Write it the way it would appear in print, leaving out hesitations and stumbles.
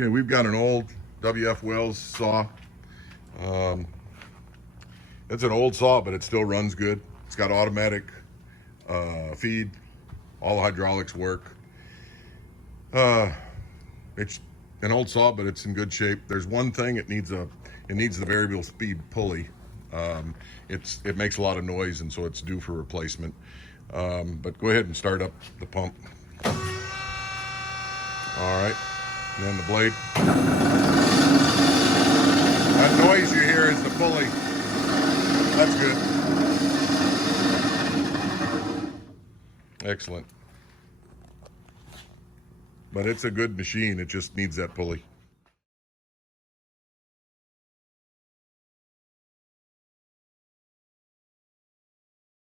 Okay, we've got an old WF Wells saw. It's an old saw, but it still runs good. It's got automatic feed. All the hydraulics work. It's an old saw, but it's in good shape. There's one thing: it needs the variable speed pulley. It makes a lot of noise, and so it's due for replacement. But go ahead and start up the pump. All right, and then the blade. That noise you hear is the pulley. That's good. Excellent. But it's a good machine. It just needs that pulley.